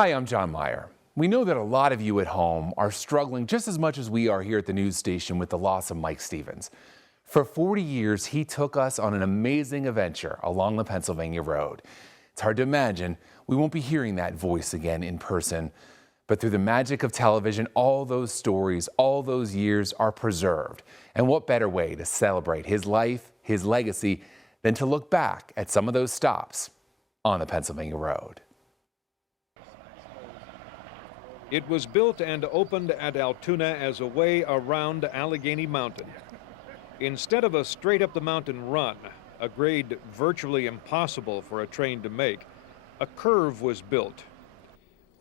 Hi, I'm Jon Meyer. We know that a lot of you at home are struggling just as much as we are here at the news station with the loss of Mike Stevens. For 40 years, he took us on an amazing adventure along the Pennsylvania road. It's hard to imagine we won't be hearing that voice again in person, but through the magic of television, all those stories, all those years are preserved. And what better way to celebrate his life, his legacy, than to look back at some of those stops on the Pennsylvania road. It was built and opened at Altoona as a way around Allegheny Mountain. Instead of a straight up the mountain run, a grade virtually impossible for a train to make, a curve was built.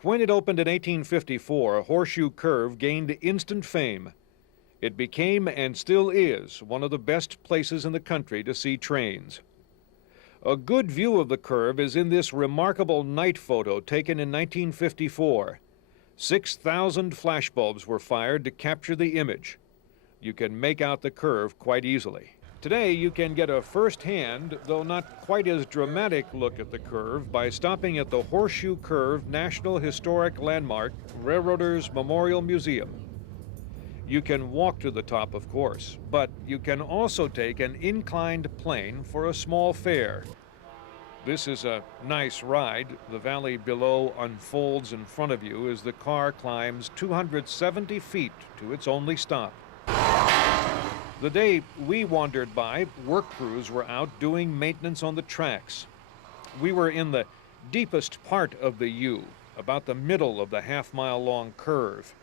When it opened in 1854, Horseshoe Curve gained instant fame. It became and still is one of the best places in the country to see trains. A good view of the curve is in this remarkable night photo taken in 1954. 6,000 flashbulbs were fired to capture the image. You can make out the curve quite easily. Today, you can get a first-hand, though not quite as dramatic look at the curve by stopping at the Horseshoe Curve National Historic Landmark Railroaders Memorial Museum. You can walk to the top, of course, but you can also take an inclined plane for a small fare. This is a nice ride. The valley below unfolds in front of you as the car climbs 270 feet to its only stop. The day we wandered by, work crews were out doing maintenance on the tracks. We were in the deepest part of the U, about the middle of the half-mile-long curve.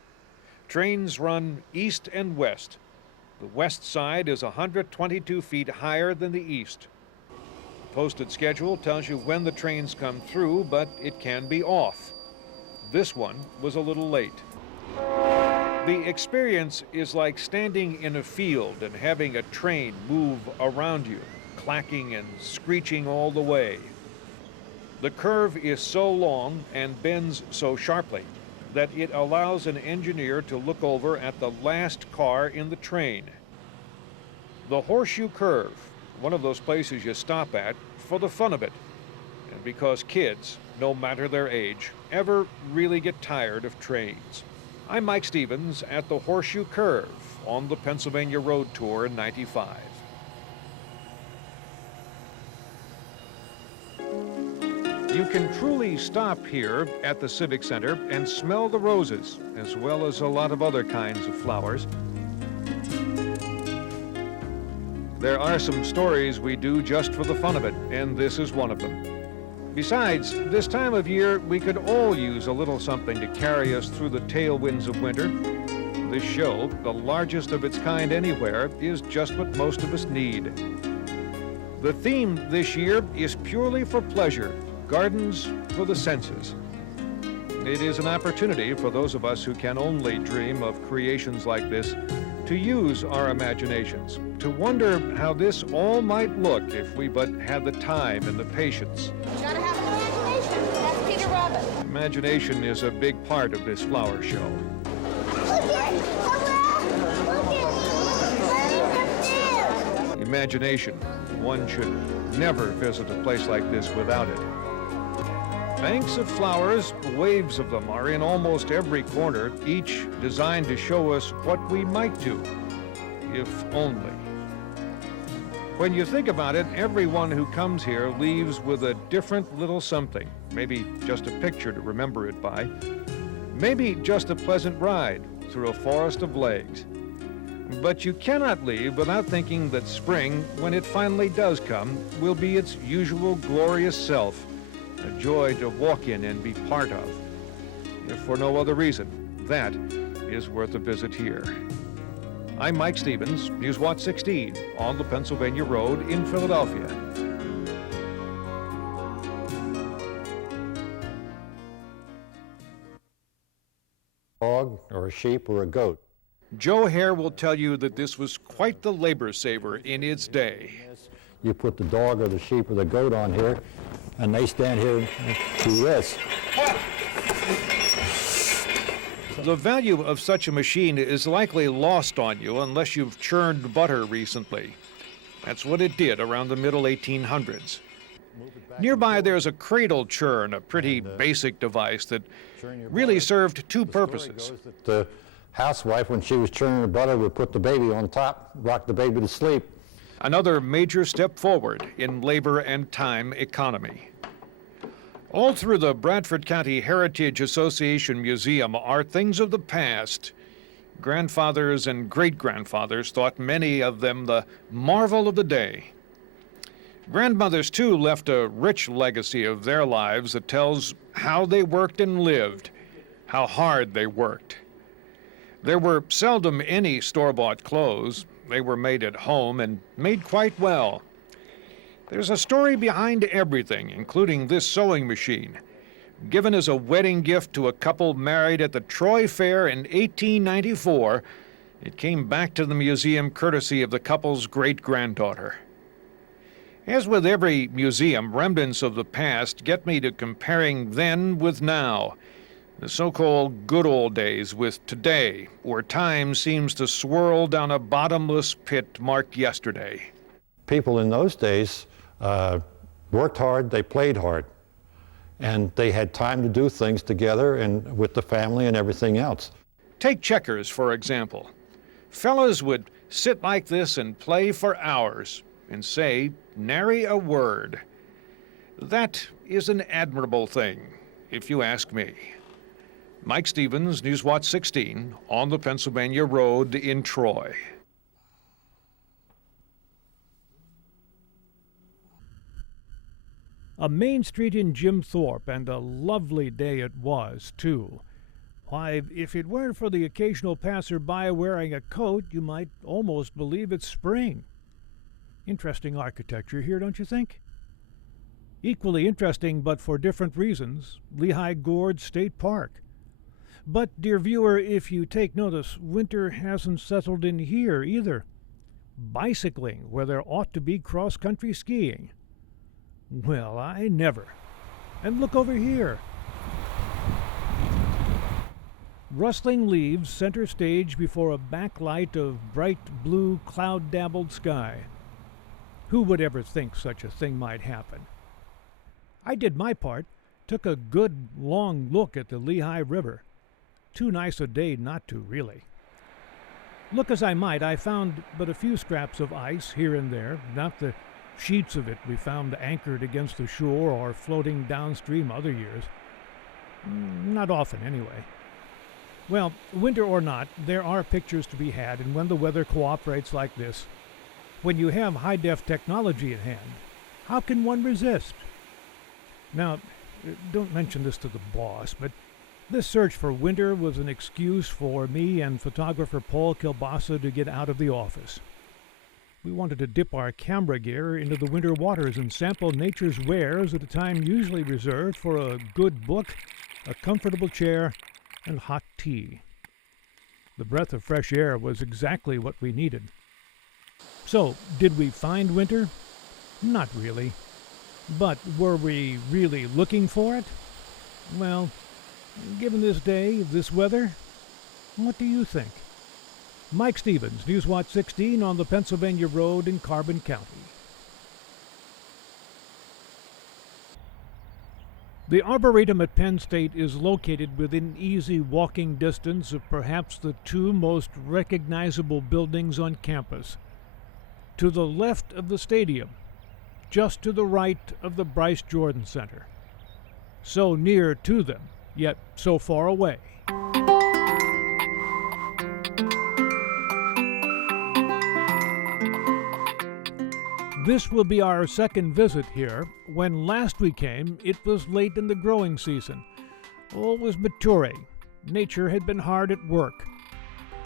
Trains run east and west. The west side is 122 feet higher than the east. Posted schedule tells you when the trains come through, but it can be off. This one was a little late. The experience is like standing in a field and having a train move around you, clacking and screeching all the way. The curve is so long and bends so sharply that it allows an engineer to look over at the last car in the train. The Horseshoe Curve, one of those places you stop at for the fun of it, and because kids, no matter their age, ever really get tired of trains. I'm Mike Stevens at the Horseshoe Curve on the Pennsylvania Road Tour in '95. You can truly stop here at the Civic Center and smell the roses, as well as a lot of other kinds of flowers. There are some stories we do just for the fun of it, and this is one of them. Besides, this time of year, we could all use a little something to carry us through the tailwinds of winter. This show, the largest of its kind anywhere, is just what most of us need. The theme this year is purely for pleasure, gardens for the senses. It is an opportunity for those of us who can only dream of creations like this to use our imaginations, to wonder how this all might look if we but had the time and the patience. You gotta have an imagination. That's Peter Rabbit. Imagination is a big part of this flower show. Look at Imagination. One should never visit a place like this without it. Banks of flowers, waves of them are in almost every corner, each designed to show us what we might do, if only. When you think about it, everyone who comes here leaves with a different little something, maybe just a picture to remember it by, maybe just a pleasant ride through a forest of legs. But you cannot leave without thinking that spring, when it finally does come, will be its usual glorious self, a joy to walk in and be part of. If for no other reason, that is worth a visit here. I'm Mike Stevens, News Watch 16 on the Pennsylvania Road in Philadelphia. Dog or a sheep or a goat. Joe Hare will tell you that this was quite the labor saver in its day. You put the dog or the sheep or the goat on here, and they stand here and do this. The value of such a machine is likely lost on you unless you've churned butter recently. That's what it did around the middle 1800s. Nearby, there's a cradle churn, a pretty basic device that really served two purposes. The housewife, when she was churning her butter, would put the baby on top, rock the baby to sleep. Another major step forward in labor and time economy. All through the Bradford County Heritage Association Museum are things of the past. Grandfathers and great-grandfathers thought many of them the marvel of the day. Grandmothers, too, left a rich legacy of their lives that tells how they worked and lived, how hard they worked. There were seldom any store-bought clothes. They were made at home and made quite well. There's a story behind everything, including this sewing machine. Given as a wedding gift to a couple married at the Troy Fair in 1894, it came back to the museum courtesy of the couple's great-granddaughter. As with every museum, remnants of the past get me to comparing then with now, the so-called good old days with today, where time seems to swirl down a bottomless pit marked yesterday. People in those days worked hard, they played hard, and they had time to do things together and with the family and everything else. Take checkers, for example. Fellas would sit like this and play for hours and say nary a word. That is an admirable thing, if you ask me. Mike Stevens, Newswatch 16, on the Pennsylvania Road in Troy. A main street in Jim Thorpe, and a lovely day it was, too. Why, if it weren't for the occasional passer-by wearing a coat, you might almost believe it's spring. Interesting architecture here, don't you think? Equally interesting, but for different reasons, Lehigh Gorge State Park. But, dear viewer, if you take notice, winter hasn't settled in here either. Bicycling, where there ought to be cross-country skiing. Well, I never. And look over here. Rustling leaves center stage before a backlight of bright blue cloud-dabbled sky. Who would ever think such a thing might happen? I did my part, took a good long look at the Lehigh River. Too nice a day not to, really. Look as I might, I found but a few scraps of ice here and there, not the sheets of it we found anchored against the shore or floating downstream other years. Not often, anyway. Well, winter or not, there are pictures to be had, and when the weather cooperates like this, when you have high-def technology at hand, how can one resist? Now, don't mention this to the boss, but this search for winter was an excuse for me and photographer Paul Kilbasa to get out of the office. We wanted to dip our camera gear into the winter waters and sample nature's wares at a time usually reserved for a good book, a comfortable chair, and hot tea. The breath of fresh air was exactly what we needed. So, did we find winter? Not really. But were we really looking for it? Well, given this day, this weather, what do you think? Mike Stevens, Newswatch 16 on the Pennsylvania Road in Carbon County. The Arboretum at Penn State is located within easy walking distance of perhaps the two most recognizable buildings on campus. To the left of the stadium, just to the right of the Bryce Jordan Center. So near to them, yet so far away. This will be our second visit here. When last we came, it was late in the growing season. All was maturing. Nature had been hard at work.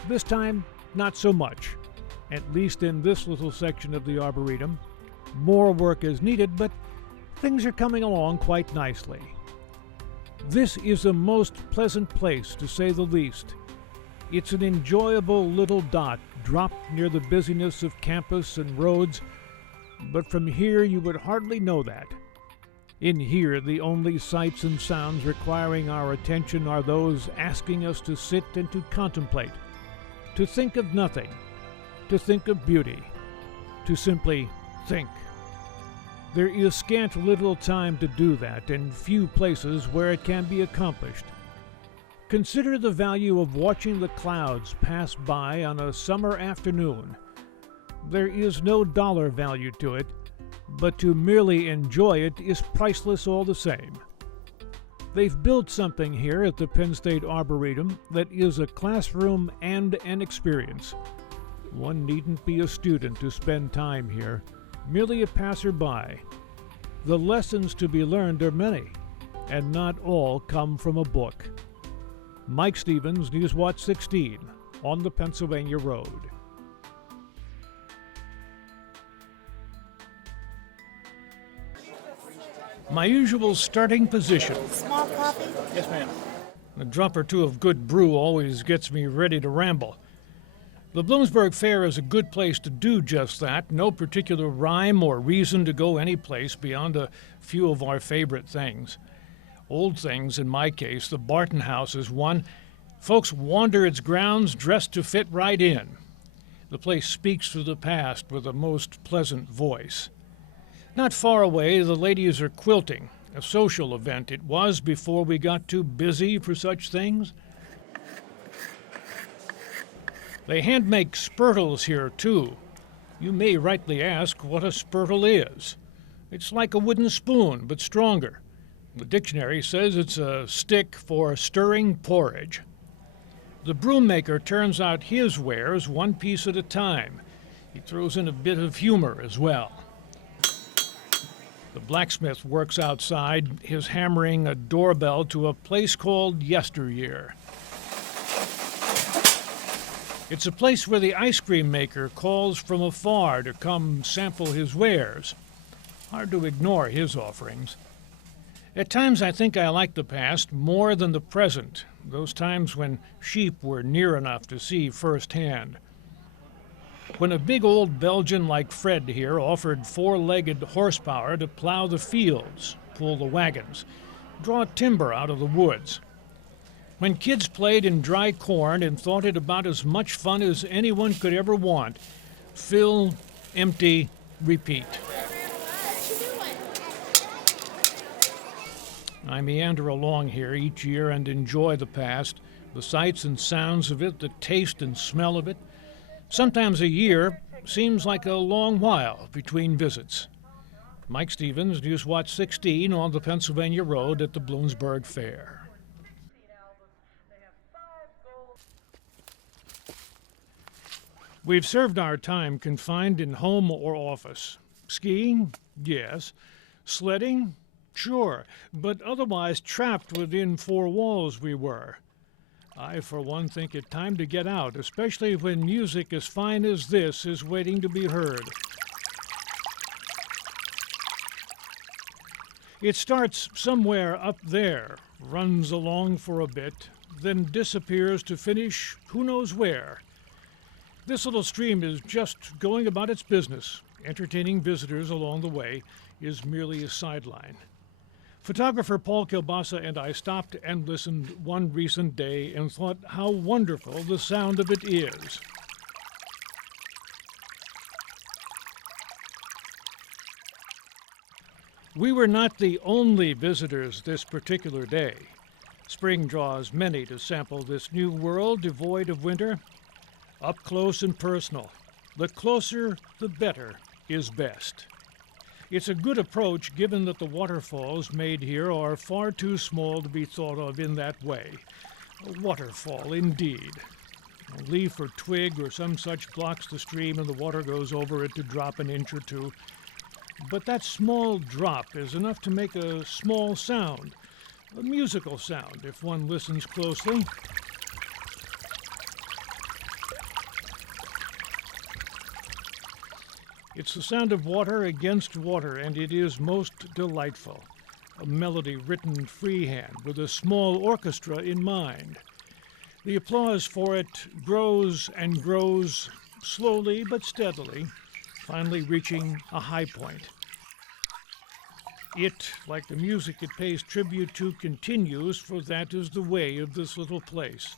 This time, not so much. At least in this little section of the Arboretum. More work is needed, but things are coming along quite nicely. This is a most pleasant place, to say the least. It's an enjoyable little dot dropped near the busyness of campus and roads, but from here you would hardly know that. In here, the only sights and sounds requiring our attention are those asking us to sit and to contemplate, to think of nothing, to think of beauty, to simply think. There is scant little time to do that, and few places where it can be accomplished. Consider the value of watching the clouds pass by on a summer afternoon. There is no dollar value to it, but to merely enjoy it is priceless all the same. They've built something here at the Penn State Arboretum that is a classroom and an experience. One needn't be a student to spend time here, merely a passerby. The lessons to be learned are many, and not all come from a book. Mike Stevens, Newswatch 16, on the Pennsylvania Road. My usual starting position. Small coffee? Yes, ma'am. A drop or two of good brew always gets me ready to ramble. The Bloomsburg Fair is a good place to do just that. No particular rhyme or reason to go any place beyond a few of our favorite things. Old things, in my case. The Barton House is one. Folks wander its grounds dressed to fit right in. The place speaks to the past with a most pleasant voice. Not far away, the ladies are quilting. A social event it was before we got too busy for such things. They hand make spurtles here, too. You may rightly ask what a spurtle is. It's like a wooden spoon, but stronger. The dictionary says it's a stick for stirring porridge. The broom maker turns out his wares one piece at a time. He throws in a bit of humor as well. The blacksmith works outside, his hammering a doorbell to a place called Yesteryear. It's a place where the ice cream maker calls from afar to come sample his wares. Hard to ignore his offerings. At times I think I like the past more than the present, those times when sheep were near enough to see firsthand. When a big old Belgian like Fred here offered four-legged horsepower to plow the fields, pull the wagons, draw timber out of the woods. When kids played in dry corn and thought it about as much fun as anyone could ever want, fill, empty, repeat. I meander along here each year and enjoy the past, the sights and sounds of it, the taste and smell of it. Sometimes a year seems like a long while between visits. Mike Stevens, Newswatch 16, on the Pennsylvania Road at the Bloomsburg Fair. We've served our time confined in home or office. Skiing? Yes. Sledding? Sure. But otherwise trapped within four walls we were. I, for one, think it time to get out, especially when music as fine as this is waiting to be heard. It starts somewhere up there, runs along for a bit, then disappears to finish who knows where. This little stream is just going about its business. Entertaining visitors along the way is merely a sideline. Photographer Paul Kilbasa and I stopped and listened one recent day and thought how wonderful the sound of it is. We were not the only visitors this particular day. Spring draws many to sample this new world devoid of winter. Up close and personal. The closer, the better is best. It's a good approach given that the waterfalls made here are far too small to be thought of in that way. A waterfall, indeed. A leaf or twig or some such blocks the stream and the water goes over it to drop an inch or two. But that small drop is enough to make a small sound, a musical sound if one listens closely. It's the sound of water against water, and it is most delightful. A melody written freehand with a small orchestra in mind. The applause for it grows and grows, slowly but steadily, finally reaching a high point. It, like the music it pays tribute to, continues, for that is the way of this little place.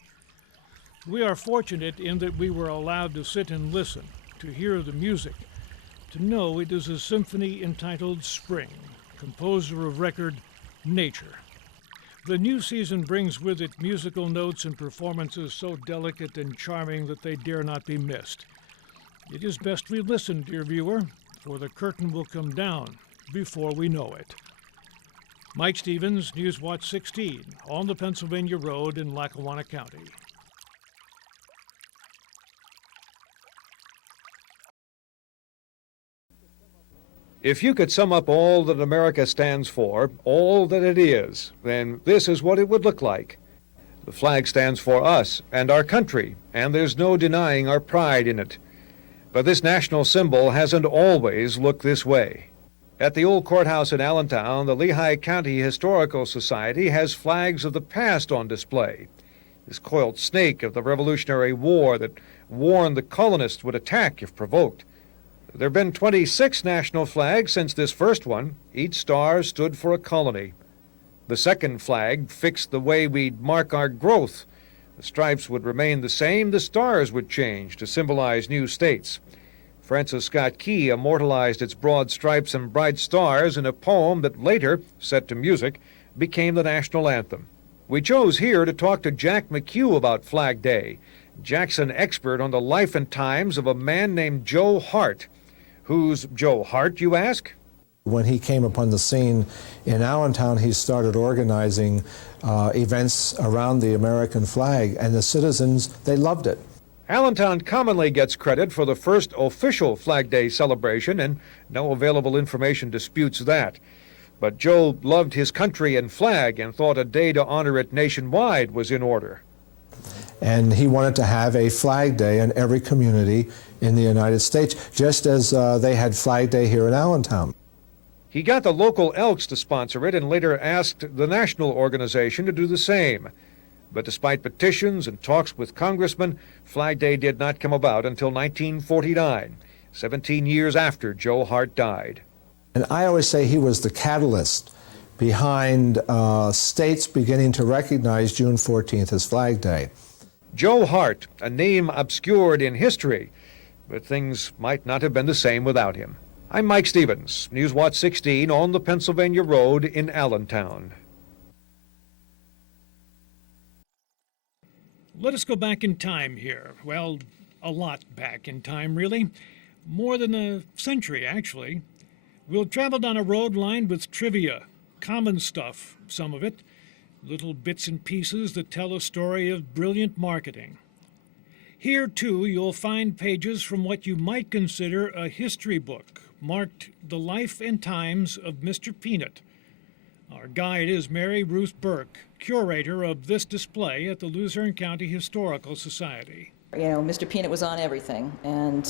We are fortunate in that we were allowed to sit and listen, to hear the music, No, it is a symphony entitled Spring, composer of record Nature. The new season brings with it musical notes and performances so delicate and charming that they dare not be missed. It is best we listen, dear viewer, for the curtain will come down before we know it. Mike Stevens, News Watch 16, on the Pennsylvania Road in Lackawanna County. If you could sum up all that America stands for, all that it is, then this is what it would look like. The flag stands for us and our country, and there's no denying our pride in it. But this national symbol hasn't always looked this way. At the old courthouse in Allentown, the Lehigh County Historical Society has flags of the past on display. This coiled snake of the Revolutionary War that warned the colonists would attack if provoked. There have been 26 national flags since this first one. Each star stood for a colony. The second flag fixed the way we'd mark our growth. The stripes would remain the same, the stars would change to symbolize new states. Francis Scott Key immortalized its broad stripes and bright stars in a poem that later, set to music, became the national anthem. We chose here to talk to Jack McHugh about Flag Day. Jack's an expert on the life and times of a man named Joe Hart. Who's Joe Hart, you ask? When he came upon the scene in Allentown, he started organizing events around the American flag, and the citizens, they loved it. Allentown commonly gets credit for the first official Flag Day celebration, and no available information disputes that. But Joe loved his country and flag and thought a day to honor it nationwide was in order. And he wanted to have a Flag Day in every community in the United States, just as they had Flag Day here in Allentown. He got the local Elks to sponsor it and later asked the national organization to do the same. But despite petitions and talks with congressmen, Flag Day did not come about until 1949, 17 years after Joe Hart died. And I always say he was the catalyst behind states beginning to recognize June 14th as Flag Day. Joe Hart, a name obscured in history, but things might not have been the same without him. I'm Mike Stevens, News Watch 16 on the Pennsylvania Road in Allentown. Let us go back in time here. Well, a lot back in time, really. More than a century, actually. We'll travel down a road lined with trivia, common stuff, some of it, little bits and pieces that tell a story of brilliant marketing. Here, too, you'll find pages from what you might consider a history book, marked The Life and Times of Mr. Peanut. Our guide is Mary Ruth Burke, curator of this display at the Luzerne County Historical Society. You know, Mr. Peanut was on everything, and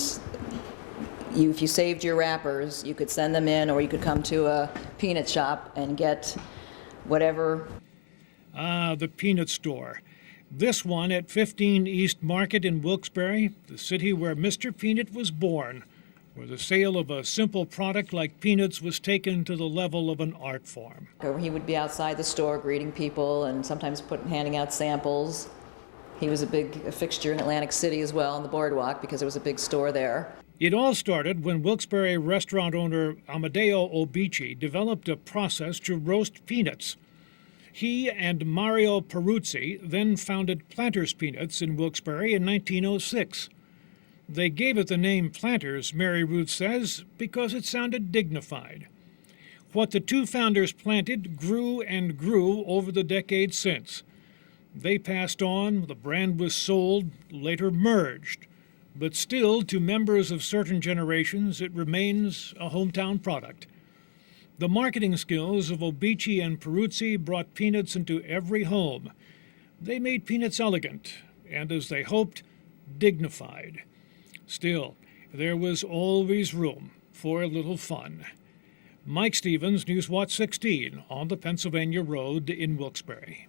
if you saved your wrappers, you could send them in, or you could come to a peanut shop and get whatever. Ah, the peanut store. This one at 15 East Market in Wilkes-Barre, the city where Mr. Peanut was born, where the sale of a simple product like peanuts was taken to the level of an art form. He would be outside the store greeting people and sometimes handing out samples. He was a big fixture in Atlantic City as well, on the boardwalk, because there was a big store there. It all started when Wilkes-Barre restaurant owner Amedeo Obici developed a process to roast peanuts. He and Mario Peruzzi then founded Planters Peanuts in Wilkes-Barre in 1906. They gave it the name Planters, Mary Ruth says, because it sounded dignified. What the two founders planted grew and grew over the decades since. They passed on, the brand was sold, later merged. But still, to members of certain generations, it remains a hometown product. The marketing skills of Obici and Peruzzi brought peanuts into every home. They made peanuts elegant, and as they hoped, dignified. Still, there was always room for a little fun. Mike Stevens, News Watch 16, on the Pennsylvania Road in Wilkes-Barre.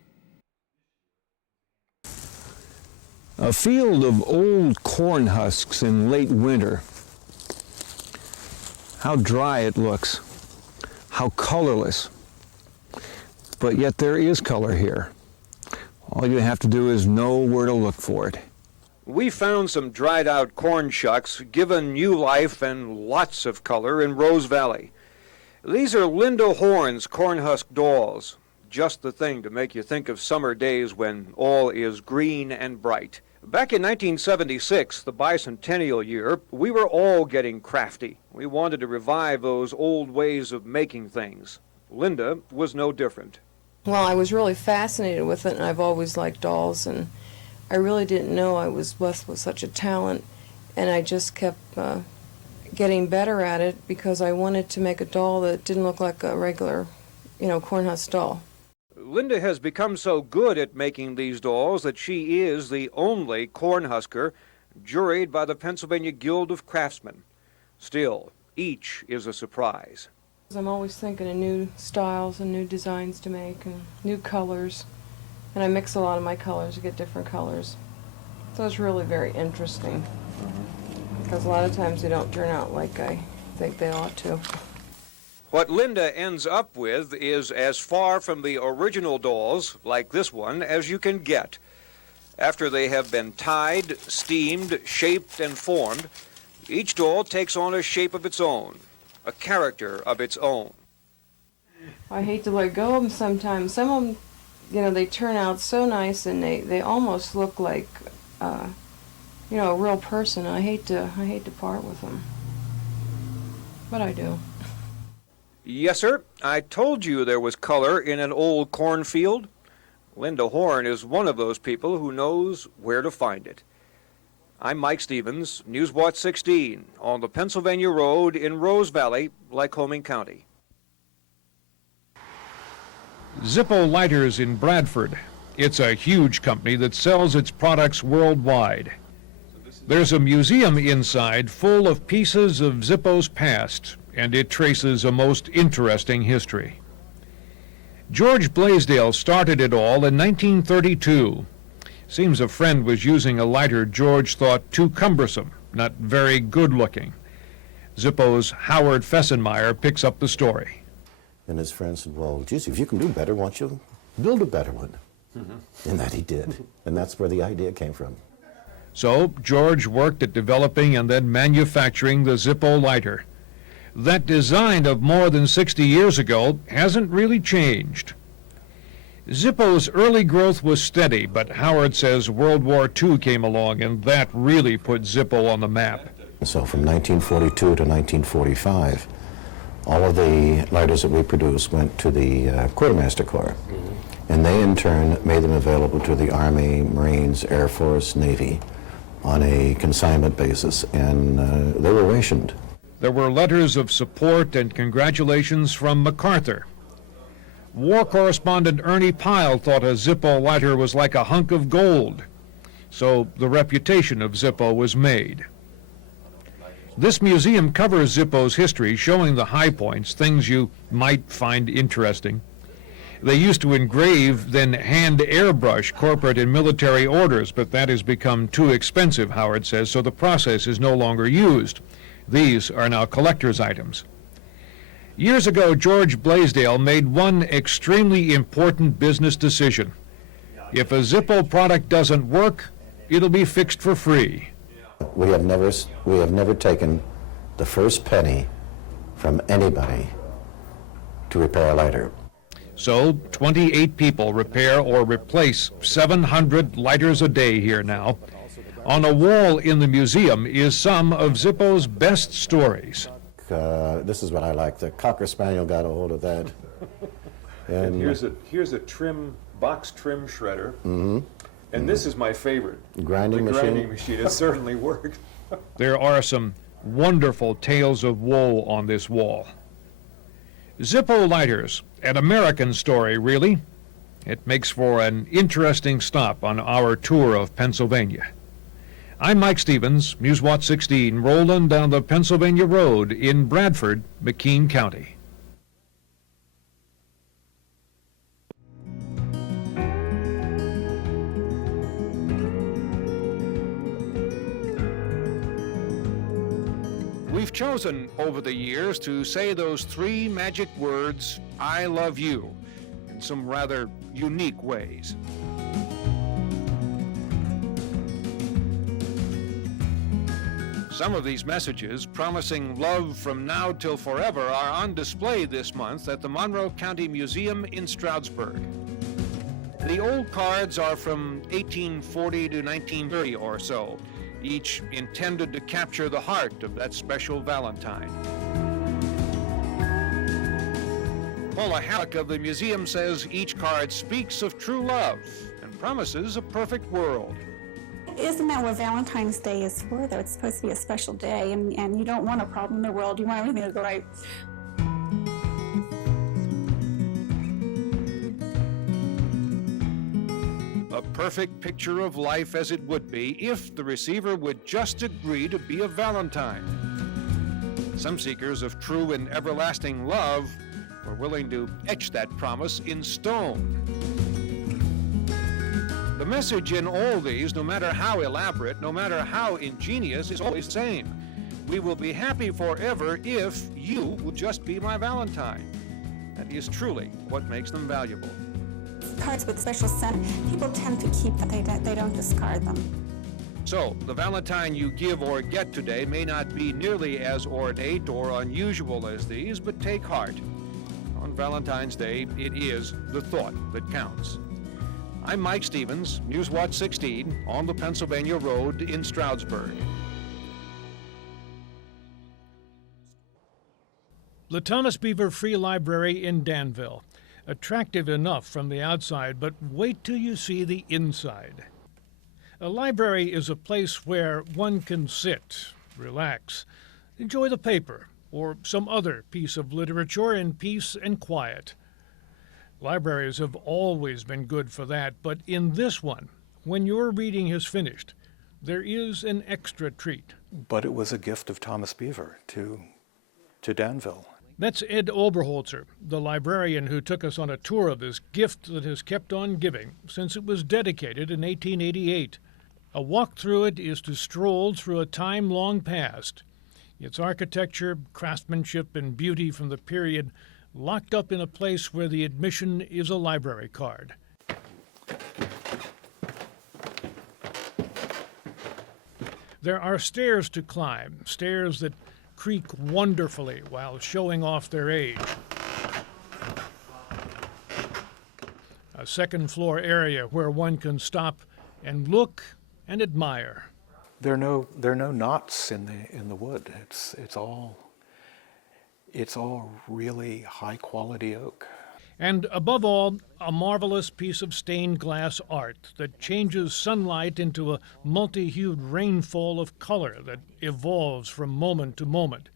A field of old corn husks in late winter. How dry it looks. How colorless. But yet there is color here. All you have to do is know where to look for it. We found some dried out corn shucks given new life and lots of color in Rose Valley. These are Linda Horn's corn husk dolls, just the thing to make you think of summer days when all is green and bright. Back in 1976, the bicentennial year, we were all getting crafty. We wanted to revive those old ways of making things. Linda was no different. Well, I was really fascinated with it, and I've always liked dolls, and I really didn't know I was blessed with such a talent, and I just kept getting better at it because I wanted to make a doll that didn't look like a regular, corn husk doll. Linda has become so good at making these dolls that she is the only Cornhusker juried by the Pennsylvania Guild of Craftsmen. Still, each is a surprise. I'm always thinking of new styles and new designs to make and new colors. And I mix a lot of my colors to get different colors. So it's really very interesting. Because a lot of times they don't turn out like I think they ought to. What Linda ends up with is as far from the original dolls, like this one, as you can get. After they have been tied, steamed, shaped, and formed, each doll takes on a shape of its own, a character of its own. I hate to let go of them sometimes. Some of them, they turn out so nice and they almost look like, a real person. I hate to part with them. But I do. Yes, sir. I told you there was color in an old cornfield. Linda Horn is one of those people who knows where to find it. I'm Mike Stevens, Newswatch 16, on the Pennsylvania Road in Rose Valley, Lycoming County. Zippo Lighters in Bradford. It's a huge company that sells its products worldwide. There's a museum inside full of pieces of Zippo's past, and it traces a most interesting history. George Blaisdell started it all in 1932. Seems a friend was using a lighter George thought too cumbersome, not very good-looking. Zippo's Howard Fessenmeyer picks up the story. And his friend said, well, geez, if you can do better, why don't you build a better one? And that he did. And that's where the idea came from. So George worked at developing and then manufacturing the Zippo lighter. That design of more than 60 years ago hasn't really changed. Zippo's early growth was steady, but Howard says World War II came along and that really put Zippo on the map. So from 1942 to 1945, all of the lighters that we produced went to the Quartermaster Corps. And they in turn made them available to the Army, Marines, Air Force, Navy on a consignment basis, and they were rationed. There were letters of support and congratulations from MacArthur. War correspondent Ernie Pyle thought a Zippo lighter was like a hunk of gold, so the reputation of Zippo was made. This museum covers Zippo's history, showing the high points, things you might find interesting. They used to engrave, then hand airbrush corporate and military orders, but that has become too expensive, Howard says, so the process is no longer used. These are now collector's items. Years ago, George Blaisdell made one extremely important business decision. If a Zippo product doesn't work, it'll be fixed for free. We have never taken the first penny from anybody to repair a lighter. So 28 people repair or replace 700 lighters a day here now. On a wall in the museum is some of Zippo's best stories. This is what I like. The Cocker Spaniel got a hold of that. And here's a box trim shredder. And this is my favorite. Grinding machine. Grinding machine. It certainly worked. There are some wonderful tales of woe on this wall. Zippo lighters, an American story, really. It makes for an interesting stop on our tour of Pennsylvania. I'm Mike Stevens, Newswatch 16, rolling down the Pennsylvania Road in Bradford, McKean County. We've chosen over the years to say those three magic words, I love you, in some rather unique ways. Some of these messages, promising love from now till forever, are on display this month at the Monroe County Museum in Stroudsburg. The old cards are from 1840 to 1930 or so, each intended to capture the heart of that special Valentine. Paula Halleck of the museum says each card speaks of true love and promises a perfect world. Isn't that what Valentine's Day is for, though? It's supposed to be a special day, and you don't want a problem in the world. You want everything to go right. A perfect picture of life as it would be if the receiver would just agree to be a Valentine. Some seekers of true and everlasting love were willing to etch that promise in stone. The message in all these, no matter how elaborate, no matter how ingenious, is always the same. We will be happy forever if you will just be my Valentine. That is truly what makes them valuable. Cards with special scent, people tend to keep them. They don't discard them. So, the Valentine you give or get today may not be nearly as ornate or unusual as these, but take heart. On Valentine's Day, it is the thought that counts. I'm Mike Stevens, News Watch 16, on the Pennsylvania Road in Stroudsburg. The Thomas Beaver Free Library in Danville. Attractive enough from the outside, but wait till you see the inside. A library is a place where one can sit, relax, enjoy the paper or some other piece of literature in peace and quiet. Libraries have always been good for that, but in this one, when your reading is finished, there is an extra treat. But it was a gift of Thomas Beaver to Danville. That's Ed Oberholzer, the librarian who took us on a tour of this gift that has kept on giving since it was dedicated in 1888. A walk through it is to stroll through a time long past. Its architecture, craftsmanship, and beauty from the period locked up in a place where the admission is a library card. There are stairs to climb, stairs that creak wonderfully while showing off their age. A second-floor area where one can stop and look and admire. There are no knots in the wood. It's all really high-quality oak. And above all, a marvelous piece of stained glass art that changes sunlight into a multi-hued rainfall of color that evolves from moment to moment.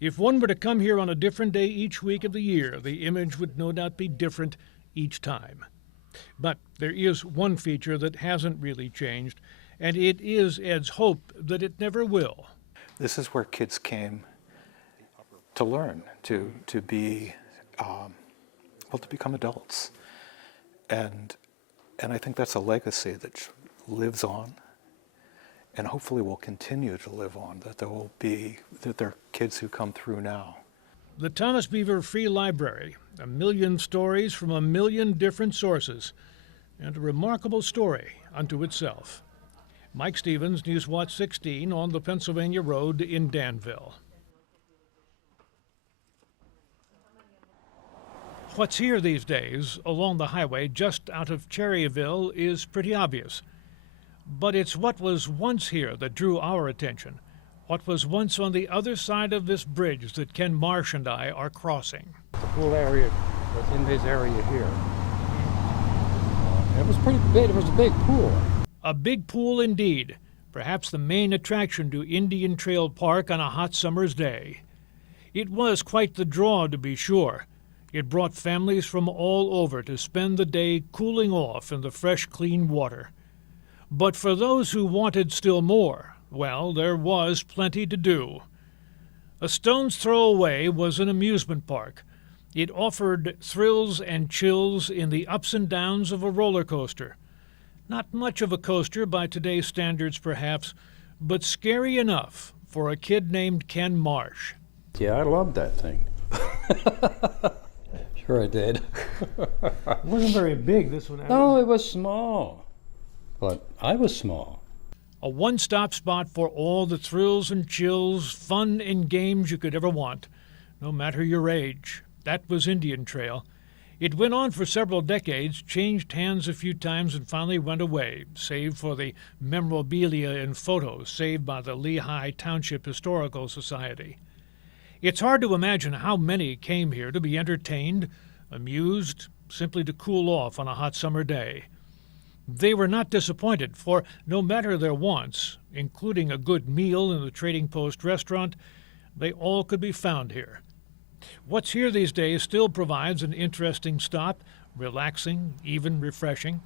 If one were to come here on a different day each week of the year, the image would no doubt be different each time. But there is one feature that hasn't really changed, and it is Ed's hope that it never will. This is where kids came to learn, to be, to become adults. And I think that's a legacy that lives on and hopefully will continue to live on, that there are kids who come through now. The Thomas Beaver Free Library, 1 million stories from 1 million different sources, and a remarkable story unto itself. Mike Stevens, News Watch 16, on the Pennsylvania Road in Danville. What's here these days, along the highway just out of Cherryville, is pretty obvious. But it's what was once here that drew our attention, what was once on the other side of this bridge that Ken Marsh and I are crossing. The pool area was in this area here. It was pretty big. It was a big pool. A big pool indeed, perhaps the main attraction to Indian Trail Park on a hot summer's day. It was quite the draw, to be sure. It brought families from all over to spend the day cooling off in the fresh, clean water. But for those who wanted still more, well, there was plenty to do. A stone's throw away was an amusement park. It offered thrills and chills in the ups and downs of a roller coaster. Not much of a coaster by today's standards, perhaps, but scary enough for a kid named Ken Marsh. Yeah, I loved that thing. Sure I did. It wasn't very big, this one. No, it was small. But I was small. A one-stop spot for all the thrills and chills, fun and games you could ever want, no matter your age. That was Indian Trail. It went on for several decades, changed hands a few times, and finally went away, save for the memorabilia and photos saved by the Lehigh Township Historical Society. It's hard to imagine how many came here to be entertained, amused, simply to cool off on a hot summer day. They were not disappointed, for no matter their wants, including a good meal in the Trading Post restaurant, they all could be found here. What's here these days still provides an interesting stop, relaxing, even refreshing.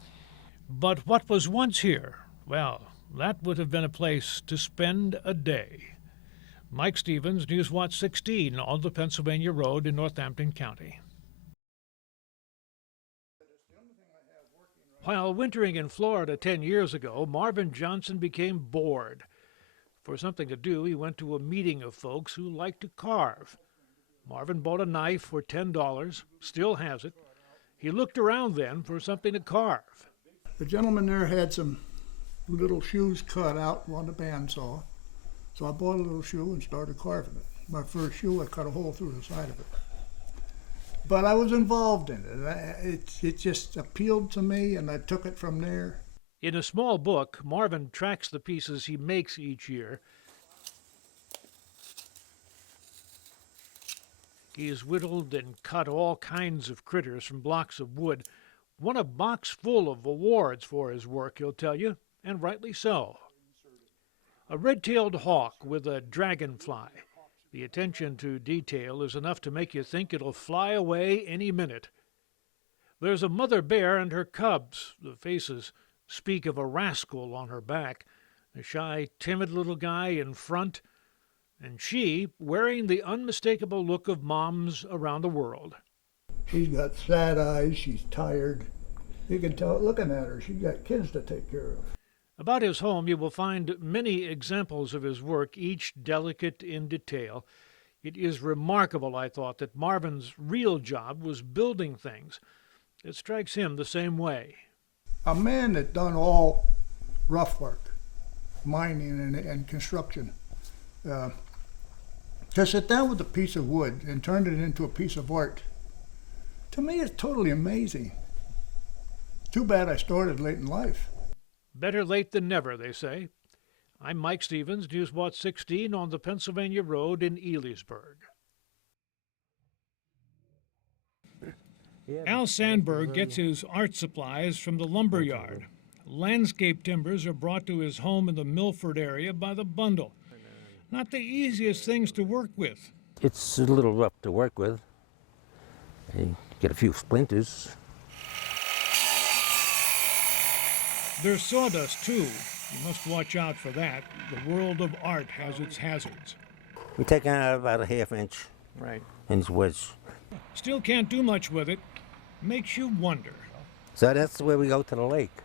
But what was once here, well, that would have been a place to spend a day. Mike Stevens, News Watch 16 on the Pennsylvania Road in Northampton County. While wintering in Florida 10 years ago, Marvin Johnson became bored. For something to do, he went to a meeting of folks who liked to carve. Marvin bought a knife for $10, still has it. He looked around then for something to carve. The gentleman there had some little shoes cut out on the bandsaw, so I bought a little shoe and started carving it. My first shoe, I cut a hole through the side of it. But I was involved in it. It just appealed to me, and I took it from there. In a small book, Marvin tracks the pieces he makes each year. He's whittled and cut all kinds of critters from blocks of wood. Won a box full of awards for his work, he'll tell you, and rightly so. A red-tailed hawk with a dragonfly. The attention to detail is enough to make you think it'll fly away any minute. There's a mother bear and her cubs. The faces speak of a rascal on her back, a shy, timid little guy in front, and she wearing the unmistakable look of moms around the world. She's got sad eyes, she's tired. You can tell looking at her, she's got kids to take care of. About his home, you will find many examples of his work, each delicate in detail. It is remarkable, I thought, that Marvin's real job was building things. It strikes him the same way. A man that done all rough work, mining and construction, to sit down with a piece of wood and turn it into a piece of art, to me it's totally amazing. Too bad I started late in life. Better late than never, they say. I'm Mike Stevens, News Watch 16 on the Pennsylvania Road in Elisburg. Al Sandberg gets his art supplies from the lumber yard. Landscape timbers are brought to his home in the Milford area by the bundle. Not the easiest things to work with. It's a little rough to work with. You get a few splinters. There's sawdust, too. You must watch out for that. The world of art has its hazards. We take out about a half-inch inch wedge. Still can't do much with it. Makes you wonder. So that's where we go to the lake.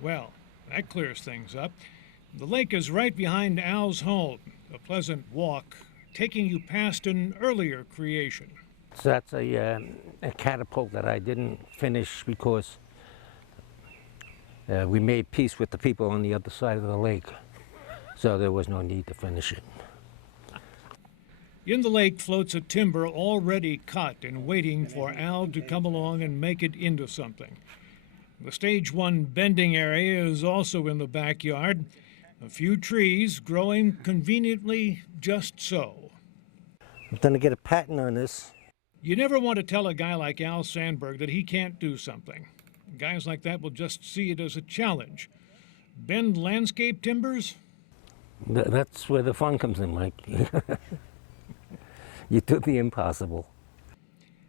Well, that clears things up. The lake is right behind Al's home, a pleasant walk, taking you past an earlier creation. So that's a catapult that I didn't finish because we made peace with the people on the other side of the lake, so there was no need to finish it. In the lake floats a timber already cut and waiting for Al to come along and make it into something. The Stage 1 bending area is also in the backyard. A few trees growing conveniently just so. I'm going to get a patent on this. You never want to tell a guy like Al Sandberg that he can't do something. Guys like that will just see it as a challenge. Bend landscape timbers? That's where the fun comes in, Mike. You do the impossible.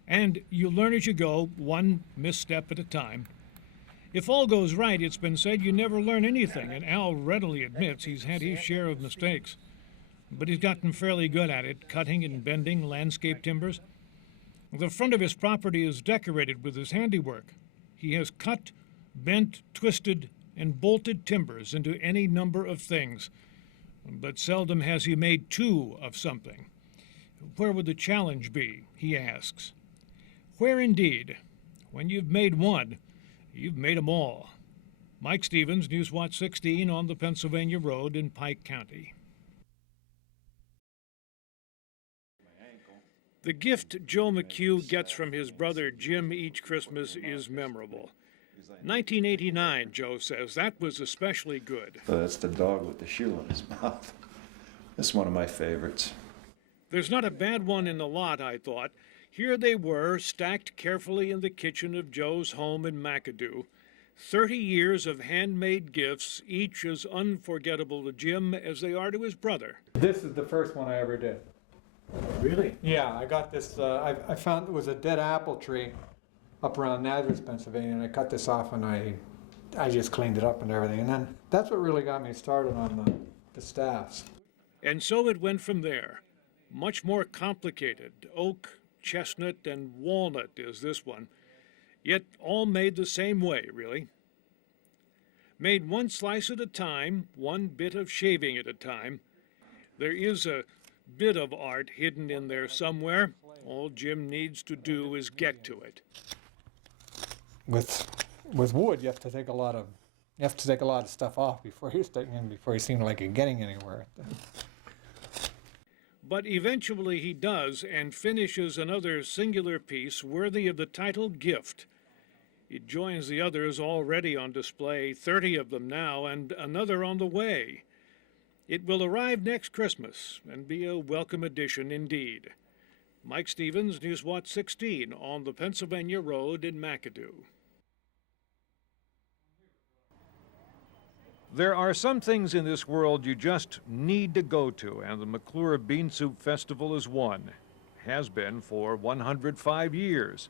And you learn as you go, one misstep at a time. If all goes right, it's been said you never learn anything, and Al readily admits he's had his share of mistakes. But he's gotten fairly good at it, cutting and bending landscape timbers. The front of his property is decorated with his handiwork. He has cut, bent, twisted, and bolted timbers into any number of things. But seldom has he made two of something. Where would the challenge be, he asks. Where indeed? When you've made one, you've made them all. Mike Stevens, Newswatch 16 on the Pennsylvania Road in Pike County. The gift Joe McClure gets from his brother Jim each Christmas is memorable. 1989, Joe says, that was especially good. That's the dog with the shoe in his mouth. That's one of my favorites. There's not a bad one in the lot, I thought. Here they were, stacked carefully in the kitchen of Joe's home in McAdoo. 30 years of handmade gifts, each as unforgettable to Jim as they are to his brother. This is the first one I ever did. Really? Yeah, I got this, I found it was a dead apple tree up around Nazareth, Pennsylvania, and I cut this off and I just cleaned it up and everything. And then that's what really got me started on the staffs. And so it went from there. Much more complicated. Oak, chestnut, and walnut is this one. Yet all made the same way, really. Made one slice at a time, one bit of shaving at a time. There is a bit of art hidden in there somewhere. All Jim needs to do is get to it. With wood, you have to take a lot of stuff off before you seem like you're getting anywhere. But eventually he does, and finishes another singular piece worthy of the title Gift. It joins the others already on display, 30 of them now, and another on the way. It will arrive next Christmas and be a welcome addition indeed. Mike Stevens, Newswatch 16 on the Pennsylvania Road in McAdoo. There are some things in this world you just need to go to, and the McClure Bean Soup Festival is one. Has been for 105 years.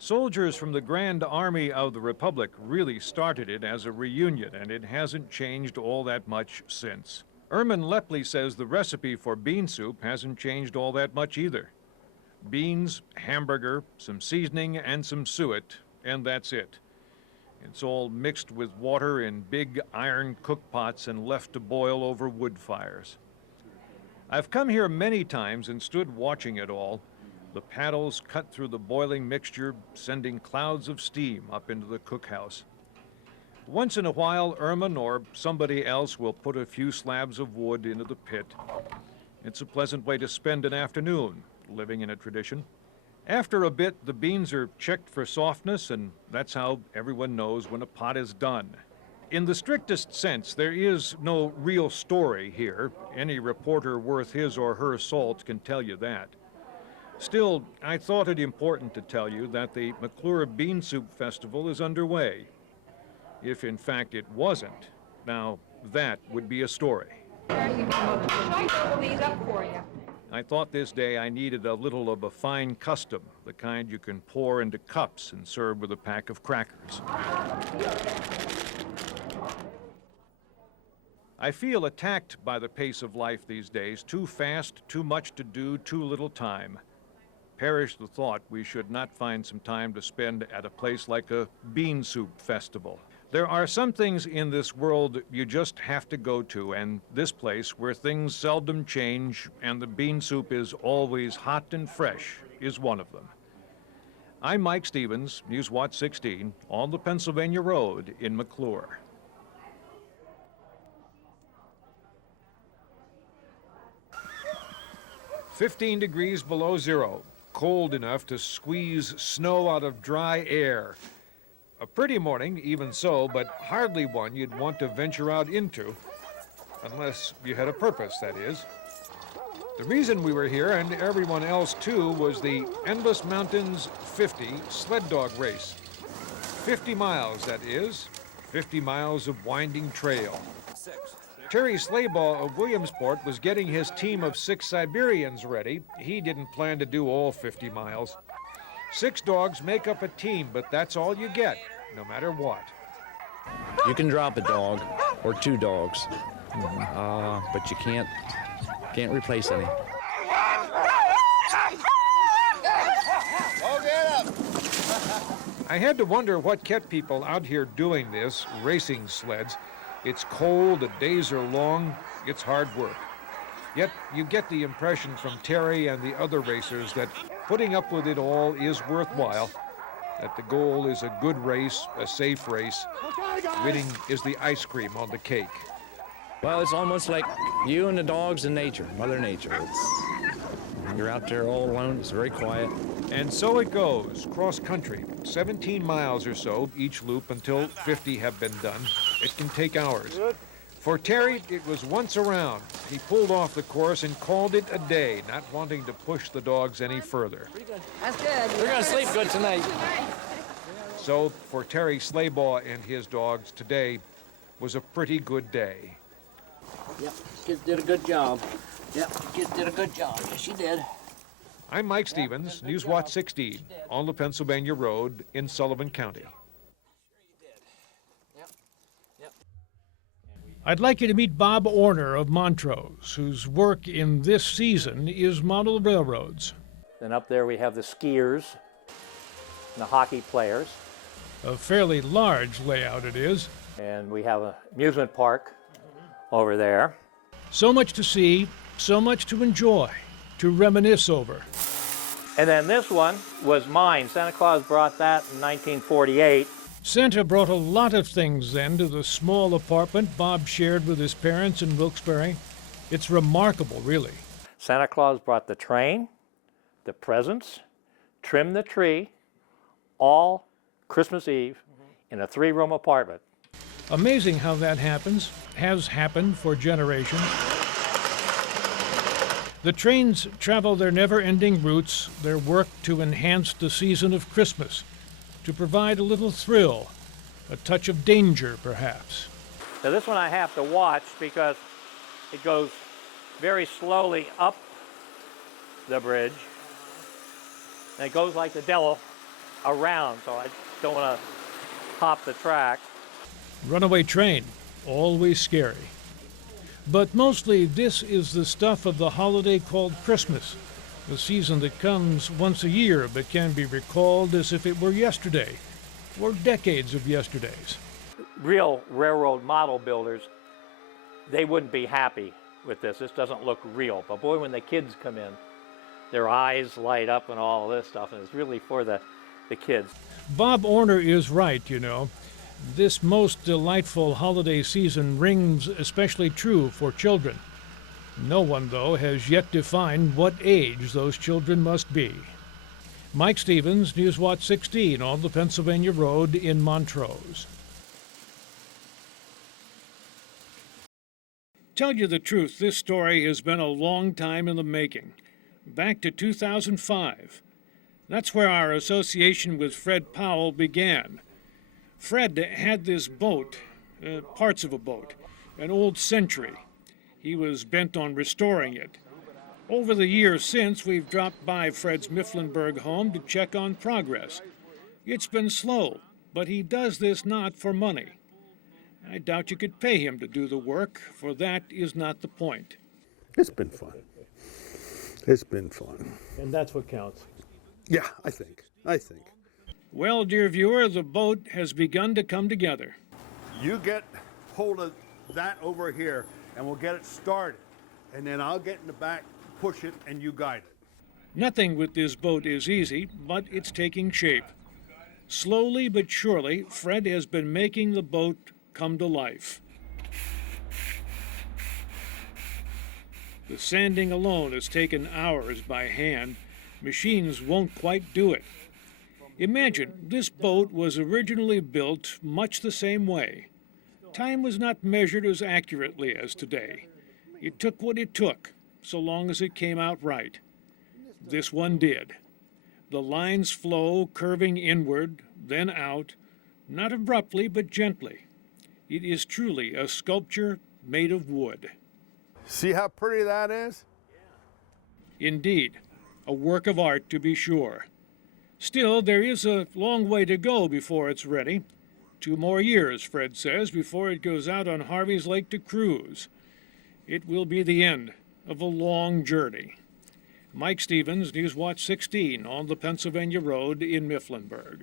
Soldiers from the Grand Army of the Republic really started it as a reunion, and it hasn't changed all that much since. Erman Lepley says the recipe for bean soup hasn't changed all that much either. Beans, hamburger, some seasoning, and some suet, and that's it. It's all mixed with water in big iron cook pots and left to boil over wood fires. I've come here many times and stood watching it all. The paddles cut through the boiling mixture, sending clouds of steam up into the cookhouse. Once in a while, Erman or somebody else will put a few slabs of wood into the pit. It's a pleasant way to spend an afternoon, living in a tradition. After a bit, the beans are checked for softness, and that's how everyone knows when a pot is done. In the strictest sense, there is no real story here. Any reporter worth his or her salt can tell you that. Still, I thought it important to tell you that the McClure Bean Soup Festival is underway. If in fact it wasn't, now that would be a story. I thought this day I needed a little of a fine custom, the kind you can pour into cups and serve with a pack of crackers. I feel attacked by the pace of life these days, too fast, too much to do, too little time. Perish the thought we should not find some time to spend at a place like a bean soup festival. There are some things in this world you just have to go to, and this place, where things seldom change and the bean soup is always hot and fresh, is one of them. I'm Mike Stevens, Newswatch 16, on the Pennsylvania Road in McClure. "15 degrees below zero. Cold enough to squeeze snow out of dry air. A pretty morning, even so, but hardly one you'd want to venture out into, unless you had a purpose, that is. The reason we were here, and everyone else too, was the Endless Mountains 50 sled dog race. 50 miles, that is. 50 miles of winding trail. Terry Slaybaugh of Williamsport was getting his team of 6 Siberians ready. He didn't plan to do all 50 miles. 6 dogs make up a team, but that's all you get, no matter what. You can drop a dog or 2 dogs, but you can't replace any. I had to wonder what kept people out here doing this, racing sleds. It's cold, the days are long, it's hard work. Yet you get the impression from Terry and the other racers that putting up with it all is worthwhile. that the goal is a good race, a safe race. Winning is the ice cream on the cake. Well, it's almost like you and the dogs and nature, Mother Nature. You're out there all alone, it's very quiet. And so it goes, cross country, 17 miles or so each loop until 50 have been done. It can take hours. For Terry, it was once around. He pulled off the course and called it a day, not wanting to push the dogs any further. That's good. We're gonna sleep good tonight. So for Terry Slaybaugh and his dogs, today was a pretty good day. Yep, kids did a good job. Yep, kids did a good job. Yes, she did. I'm Mike Stevens, Newswatch 16, on the Pennsylvania Road in Sullivan County. I'd like you to meet Bob Orner of Montrose, whose work in this season is model railroads. Then up there we have the skiers and the hockey players. A fairly large layout it is. And we have an amusement park over there. So much to see, so much to enjoy, to reminisce over. And then this one was mine. Santa Claus brought that in 1948. Santa brought a lot of things then to the small apartment Bob shared with his parents in Wilkes-Barre. It's remarkable, really. Santa Claus brought the train, the presents, trimmed the tree, all Christmas Eve in a 3-room apartment. Amazing how that happens, has happened for generations. The trains travel their never-ending routes, their work to enhance the season of Christmas, to provide a little thrill, a touch of danger, perhaps. Now this one I have to watch because it goes very slowly up the bridge, and it goes like the devil around, so I don't want to hop the track. Runaway train, always scary. But mostly this is the stuff of the holiday called Christmas, the season that comes once a year but can be recalled as if it were yesterday, or decades of yesterdays. Real railroad model builders, they wouldn't be happy with this. This doesn't look real. But boy, when the kids come in, their eyes light up and all this stuff, and it's really for the kids. Bob Orner is right, you know. This most delightful holiday season rings especially true for children. No one, though, has yet defined what age those children must be. Mike Stevens, Newswatch 16, on the Pennsylvania Road in Montrose. Tell you the truth, this story has been a long time in the making. Back to 2005. That's where our association with Fred Powell began. Fred had this boat, parts of a boat, an old Century. He was bent on restoring it. Over the years since, we've dropped by Fred's Mifflinburg home to check on progress. It's been slow, but he does this not for money. I doubt you could pay him to do the work, for that is not the point. It's been fun. It's been fun. And that's what counts. Yeah, I think. Well, dear viewer, the boat has begun to come together. You get hold of that over here, and we'll get it started. And then I'll get in the back, push it, and you guide it. Nothing with this boat is easy, but it's taking shape. Slowly but surely, Fred has been making the boat come to life. The sanding alone has taken hours by hand. Machines won't quite do it. Imagine, this boat was originally built much the same way. Time was not measured as accurately as today. It took what it took, so long as it came out right. This one did. The lines flow, curving inward, then out, not abruptly but gently. It is truly a sculpture made of wood. See how pretty that is? Indeed, a work of art to be sure. Still, there is a long way to go before it's ready. 2 more years, Fred says, before it goes out on Harvey's Lake to cruise. It will be the end of a long journey. Mike Stevens, Newswatch 16, on the Pennsylvania Road in Mifflinburg.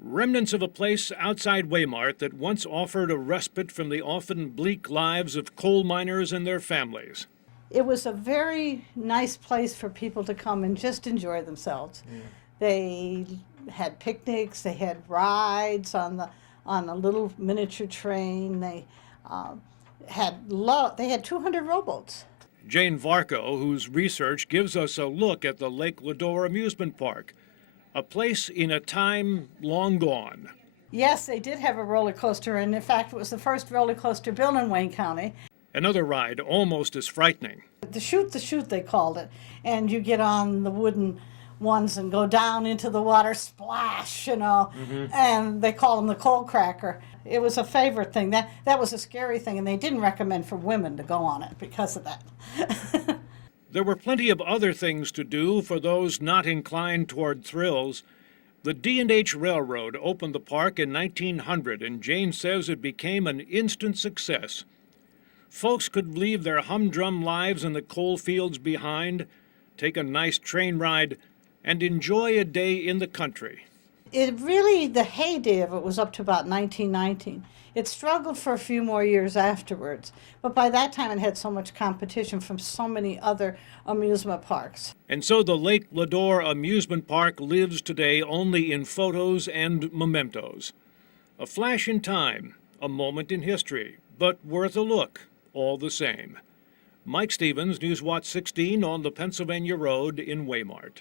Remnants of a place outside Waymart that once offered a respite from the often bleak lives of coal miners and their families. It was a very nice place for people to come and just enjoy themselves. They had picnics, they had rides on a little miniature train. They had 200 rowboats. Jane Varco, whose research gives us a look at the Lake Lodore amusement park, a place in a time long gone. Yes, they did have a roller coaster, and in fact, it was the first roller coaster built in Wayne County. Another ride almost as frightening. The chute, they called it, and you get on the wooden ones and go down into the water, splash, and they call them the coal cracker. It was a favorite thing. That was a scary thing, and they didn't recommend for women to go on it because of that. There were plenty of other things to do for those not inclined toward thrills. The D&H Railroad opened the park in 1900, and Jane says it became an instant success. Folks could leave their humdrum lives in the coal fields behind, take a nice train ride, and enjoy a day in the country. The heyday of it was up to about 1919. It struggled for a few more years afterwards, but by that time it had so much competition from so many other amusement parks. And so the Lake Lodore Amusement Park lives today only in photos and mementos. A flash in time, a moment in history, but worth a look, all the same. Mike Stevens, News Watch 16 on the Pennsylvania Road in Waymart.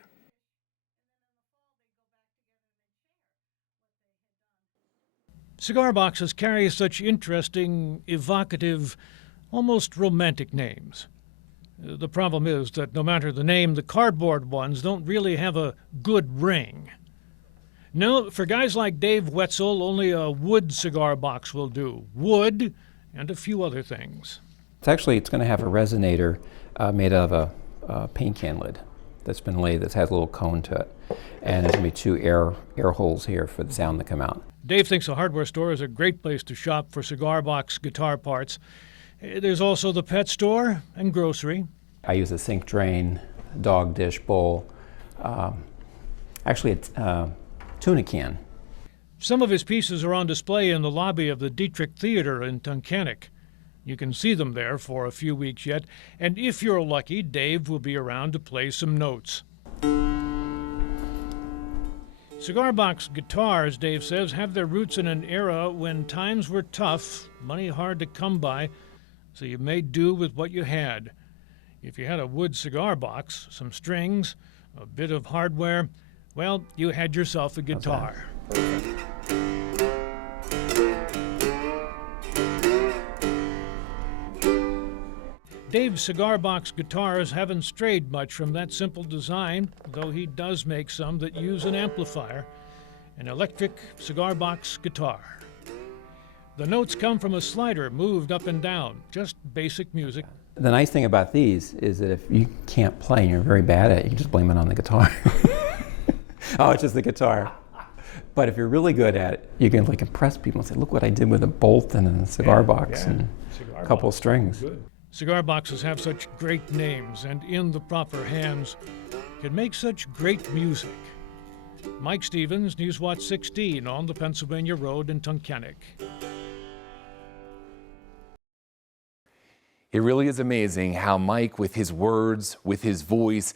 Cigar boxes carry such interesting, evocative, almost romantic names. The problem is that no matter the name, the cardboard ones don't really have a good ring. No, for guys like Dave Wetzel, only a wood cigar box will do. Wood and a few other things. It's going to have a resonator made out of a paint can lid that's been laid that has a little cone to it. And there's going to be two air holes here for the sound to come out. Dave thinks a hardware store is a great place to shop for cigar box guitar parts. There's also the pet store and grocery. I use a sink drain, dog dish bowl, actually a tuna can. Some of his pieces are on display in the lobby of the Dietrich Theater in Tunkhannock. You can see them there for a few weeks yet, and if you're lucky, Dave will be around to play some notes. Cigar box guitars, Dave says, have their roots in an era when times were tough, money hard to come by, so you made do with what you had. If you had a wood cigar box, some strings, a bit of hardware, well, you had yourself a guitar. Dave's cigar box guitars haven't strayed much from that simple design, though he does make some that use an amplifier, an electric cigar box guitar. The notes come from a slider moved up and down, just basic music. The nice thing about these is that if you can't play and you're very bad at it, you can just blame it on the guitar. Oh, it's just the guitar. But if you're really good at it, you can impress people and say, look what I did with a bolt and a cigar box and a couple of strings. Good. Cigar boxes have such great names, and in the proper hands can make such great music. Mike Stevens, News Watch 16 on the Pennsylvania Road in Tunkhannock. It really is amazing how Mike, with his words, with his voice,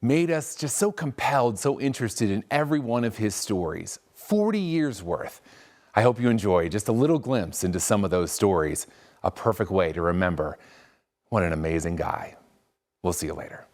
made us just so compelled, so interested in every one of his stories. 40 years worth. I hope you enjoy just a little glimpse into some of those stories. A perfect way to remember what an amazing guy. We'll see you later.